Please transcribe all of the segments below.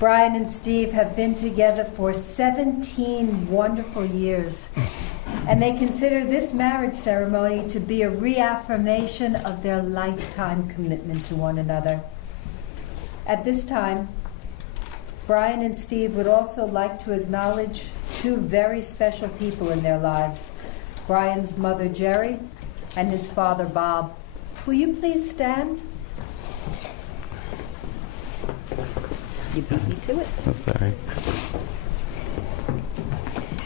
Brian and Steve have been together for 17 wonderful years, and they consider this marriage ceremony to be a reaffirmation of their lifetime commitment to one another. At this time, Brian and Steve would also like to acknowledge two very special people in their lives, Brian's mother, Jerry, and his father, Bob. Will you please stand? You beat me to it. Oh, sorry.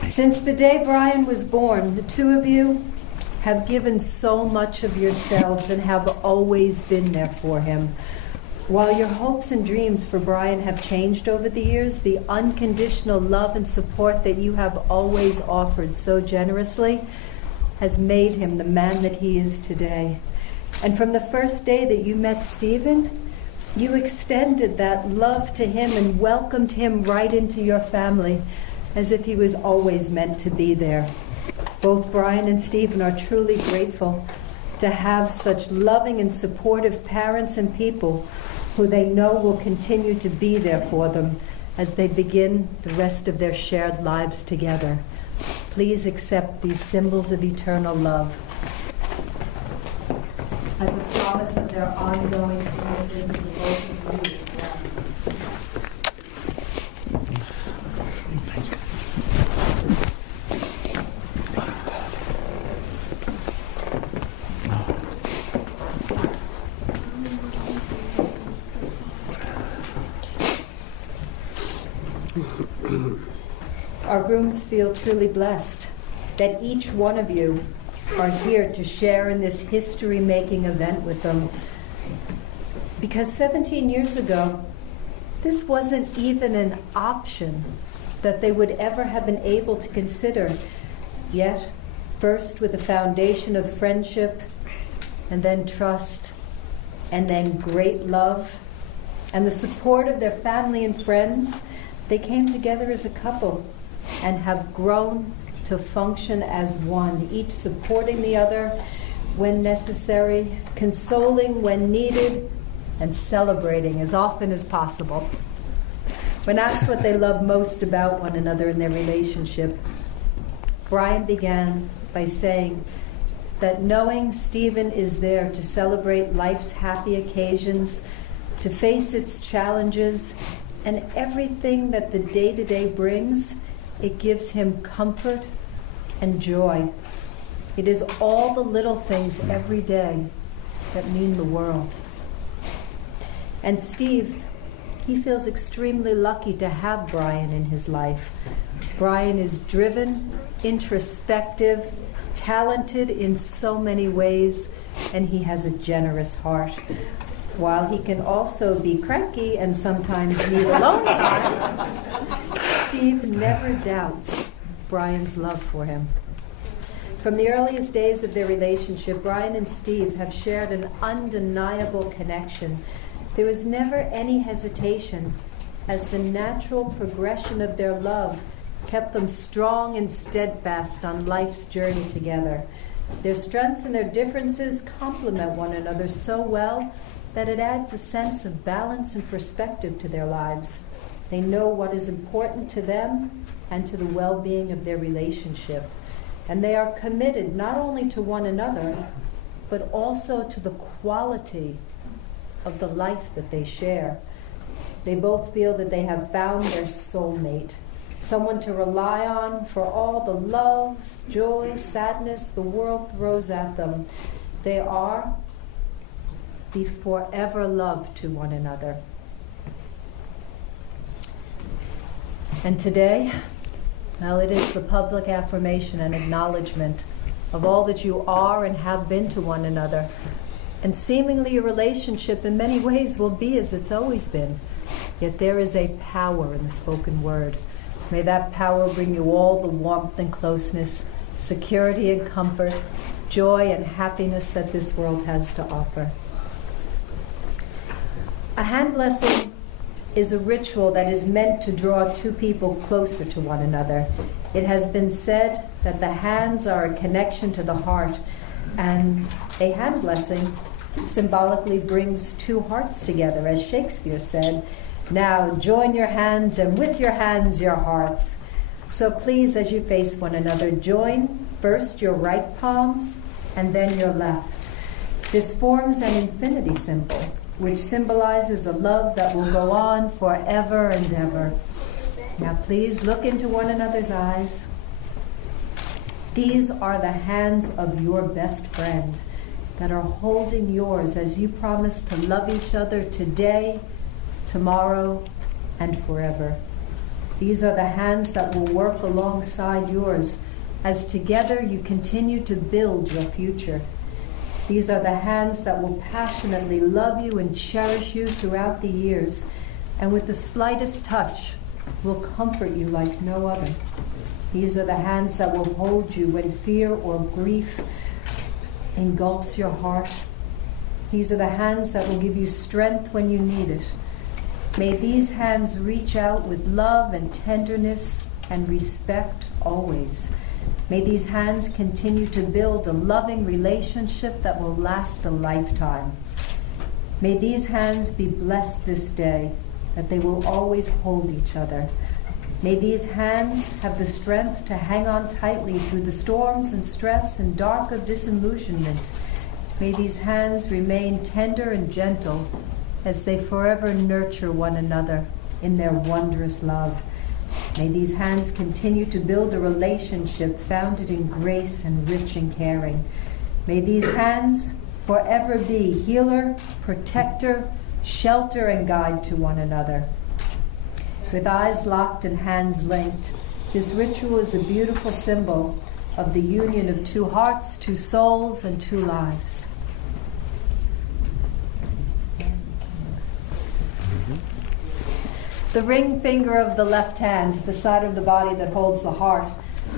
Since the day Brian was born, the two of you have given so much of yourselves and have always been there for him. While your hopes and dreams for Brian have changed over the years, the unconditional love and support that you have always offered so generously has made him the man that he is today. And from the first day that you met Stephen, you extended that love to him and welcomed him right into your family as if he was always meant to be there. Both Brian and Stephen are truly grateful to have such loving and supportive parents and people who they know will continue to be there for them as they begin the rest of their shared lives together. Please accept these symbols of eternal love as a promise of their ongoing commitment to the both of you as well. Our grooms feel truly blessed that each one of you are here to share in this history-making event with them. Because 17 years ago, this wasn't even an option that they would ever have been able to consider. Yet, first with a foundation of friendship, and then trust, and then great love, and the support of their family and friends, they came together as a couple and have grown to function as one, each supporting the other when necessary, consoling when needed, and celebrating as often as possible. When asked what they love most about one another in their relationship, Brian began by saying that knowing Stephen is there to celebrate life's happy occasions, to face its challenges, and everything that the day-to-day brings, it gives him comfort and joy. It is all the little things every day that mean the world. And Steve, he feels extremely lucky to have Brian in his life. Brian is driven, introspective, talented in so many ways, and he has a generous heart. While he can also be cranky and sometimes need alone time, Steve never doubts Brian's love for him. From the earliest days of their relationship, Brian and Steve have shared an undeniable connection. There was never any hesitation, as the natural progression of their love kept them strong and steadfast on life's journey together. Their strengths and their differences complement one another so well that it adds a sense of balance and perspective to their lives. They know what is important to them and to the well-being of their relationship. And they are committed not only to one another, but also to the quality of the life that they share. They both feel that they have found their soulmate, someone to rely on for all the love, joy, sadness the world throws at them. They are the forever love to one another. And today, well, it is the public affirmation and acknowledgement of all that you are and have been to one another. And seemingly your relationship in many ways will be as it's always been. Yet there is a power in the spoken word. May that power bring you all the warmth and closeness, security and comfort, joy and happiness that this world has to offer. A hand blessing is a ritual that is meant to draw two people closer to one another. It has been said that the hands are a connection to the heart, and a hand blessing symbolically brings two hearts together, as Shakespeare said. Now join your hands, and with your hands your hearts. So please, as you face one another, join first your right palms and then your left. This forms an infinity symbol, which symbolizes a love that will go on forever and ever. Now please look into one another's eyes. These are the hands of your best friend that are holding yours as you promise to love each other today, tomorrow, and forever. These are the hands that will work alongside yours as together you continue to build your future. These are the hands that will passionately love you and cherish you throughout the years, and with the slightest touch will comfort you like no other. These are the hands that will hold you when fear or grief engulfs your heart. These are the hands that will give you strength when you need it. May these hands reach out with love and tenderness and respect always. May these hands continue to build a loving relationship that will last a lifetime. May these hands be blessed this day, that they will always hold each other. May these hands have the strength to hang on tightly through the storms and stress and dark of disillusionment. May these hands remain tender and gentle as they forever nurture one another in their wondrous love. May these hands continue to build a relationship founded in grace and rich in caring. May these hands forever be healer, protector, shelter, and guide to one another. With eyes locked and hands linked, this ritual is a beautiful symbol of the union of two hearts, two souls, and two lives. The ring finger of the left hand, the side of the body that holds the heart,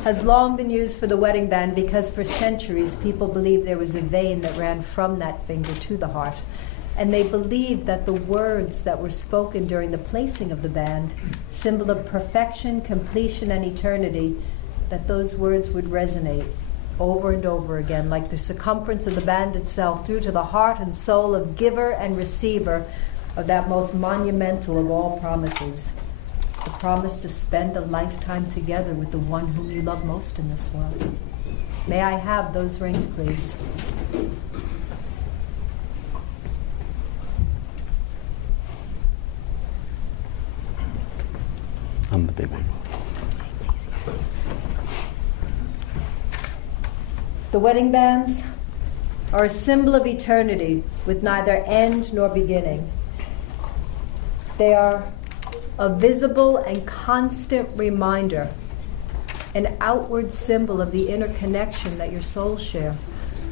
has long been used for the wedding band because for centuries people believed there was a vein that ran from that finger to the heart. And they believed that the words that were spoken during the placing of the band, symbol of perfection, completion, and eternity, that those words would resonate over and over again, like the circumference of the band itself, through to the heart and soul of giver and receiver of that most monumental of all promises, the promise to spend a lifetime together with the one whom you love most in this world. May I have those rings, please? I'm the big one. The wedding bands are a symbol of eternity with neither end nor beginning. They are a visible and constant reminder, an outward symbol of the inner connection that your souls share.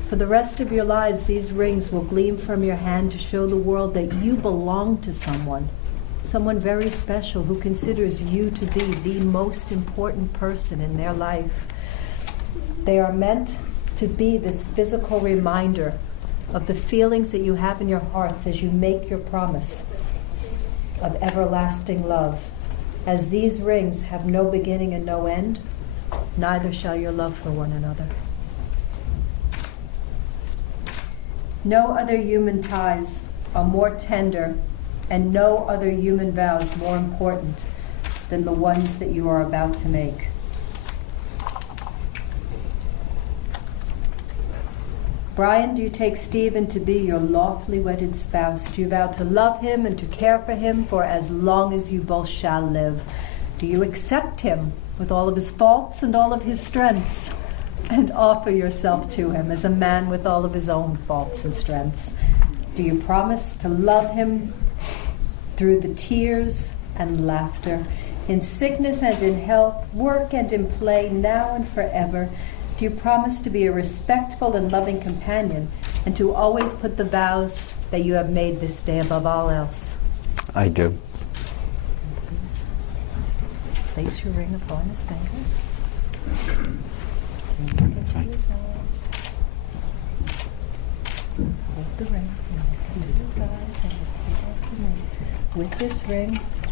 For the rest of your lives, these rings will gleam from your hand to show the world that you belong to someone very special who considers you to be the most important person in their life. They are meant to be this physical reminder of the feelings that you have in your hearts as you make your promise of everlasting love. As these rings have no beginning and no end, neither shall your love for one another. No other human ties are more tender, and no other human vows more important than the ones that you are about to make. Brian, do you take Stephen to be your lawfully wedded spouse? Do you vow to love him and to care for him for as long as you both shall live? Do you accept him with all of his faults and all of his strengths, and offer yourself to him as a man with all of his own faults and strengths? Do you promise to love him through the tears and laughter, in sickness and in health, work and in play, now and forever? Do you promise to be a respectful and loving companion, and to always put the vows that you have made this day above all else? I do. Place your ring upon his finger. Turn this way. His eyes. Hold the ring. Look into his eyes and repeat after me.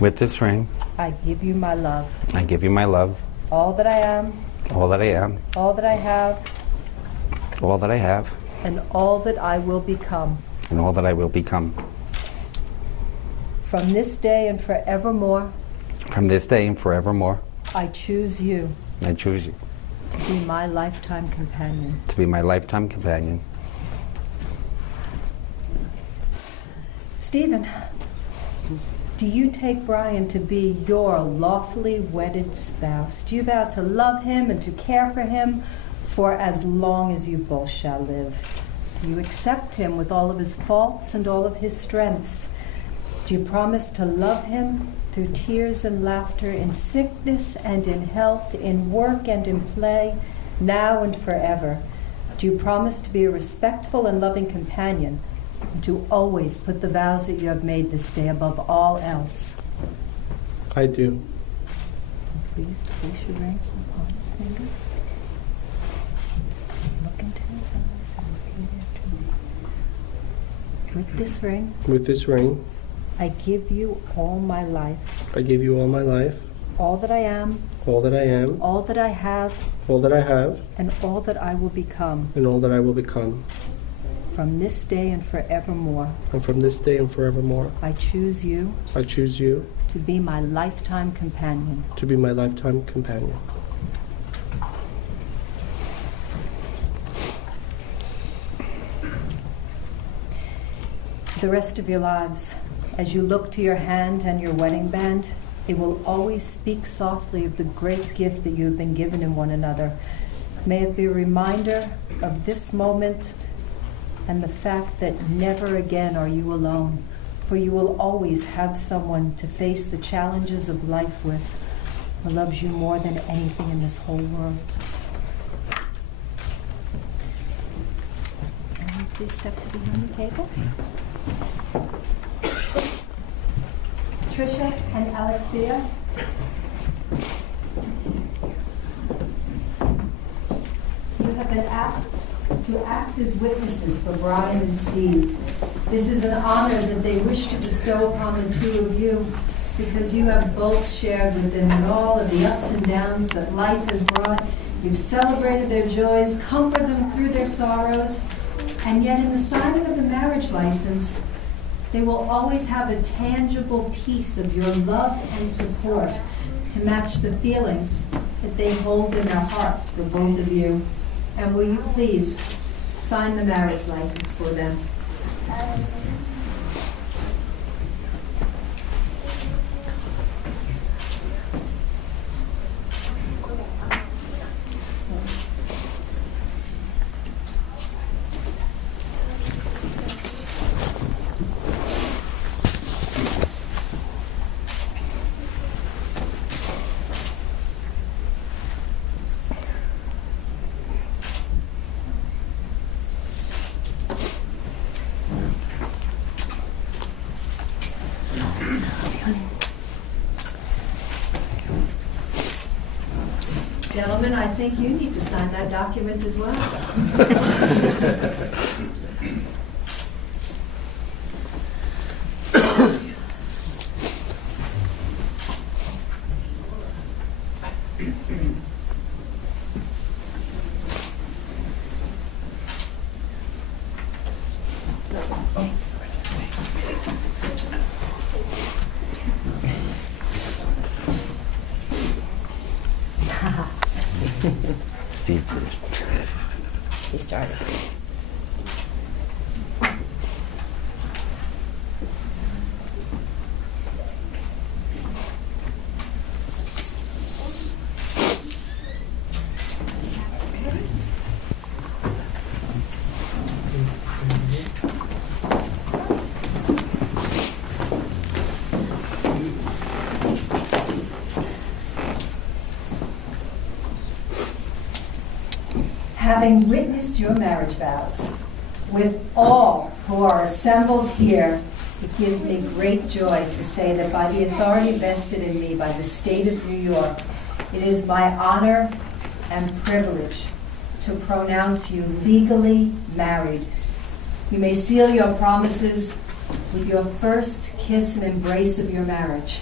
With this ring, I give you my love. I give you my love. All that I am. All that I am. All that I have. All that I have. And all that I will become. And all that I will become. From this day and forevermore, From this day and forevermore, I choose you I choose you to be my lifetime companion. to be my lifetime companion. Stephen, do you take Brian to be your lawfully wedded spouse? Do you vow to love him and to care for him for as long as you both shall live? Do you accept him with all of his faults and all of his strengths? Do you promise to love him through tears and laughter, in sickness and in health, in work and in play, now and forever? Do you promise to be a respectful and loving companion, and to always put the vows that you have made this day above all else? I do. Please place your ring upon his finger. Look into his eyes and repeat after me. With this ring, With this ring, I give you all my life, I give you all my life, all that I am, all that I am, all that I have, all that I have, and all that I will become, and all that I will become. from this day and forevermore. And from this day and forevermore, I choose you I choose you to be my lifetime companion. to be my lifetime companion. The rest of your lives, as you look to your hand and your wedding band, it will always speak softly of the great gift that you have been given in one another. May it be a reminder of this moment and the fact that never again are you alone, for you will always have someone to face the challenges of life with, who loves you more than anything in this whole world. And please step to behind the table. Tricia and Alexia. You have been asked to act as witnesses for Brian and Steve. This is an honor that they wish to bestow upon the two of you, because you have both shared with them in all of the ups and downs that life has brought. You've celebrated their joys, comforted them through their sorrows, and yet in the signing of the marriage license, they will always have a tangible piece of your love and support to match the feelings that they hold in their hearts for both of you. And will you please sign the marriage license for them? Gentlemen, I think you need to sign that document as well. Steve first. He started. Having witnessed your marriage vows with all who are assembled here, it gives me great joy to say that by the authority vested in me by the state of New York, it is my honor and privilege to pronounce you legally married. You may seal your promises with your first kiss and embrace of your marriage.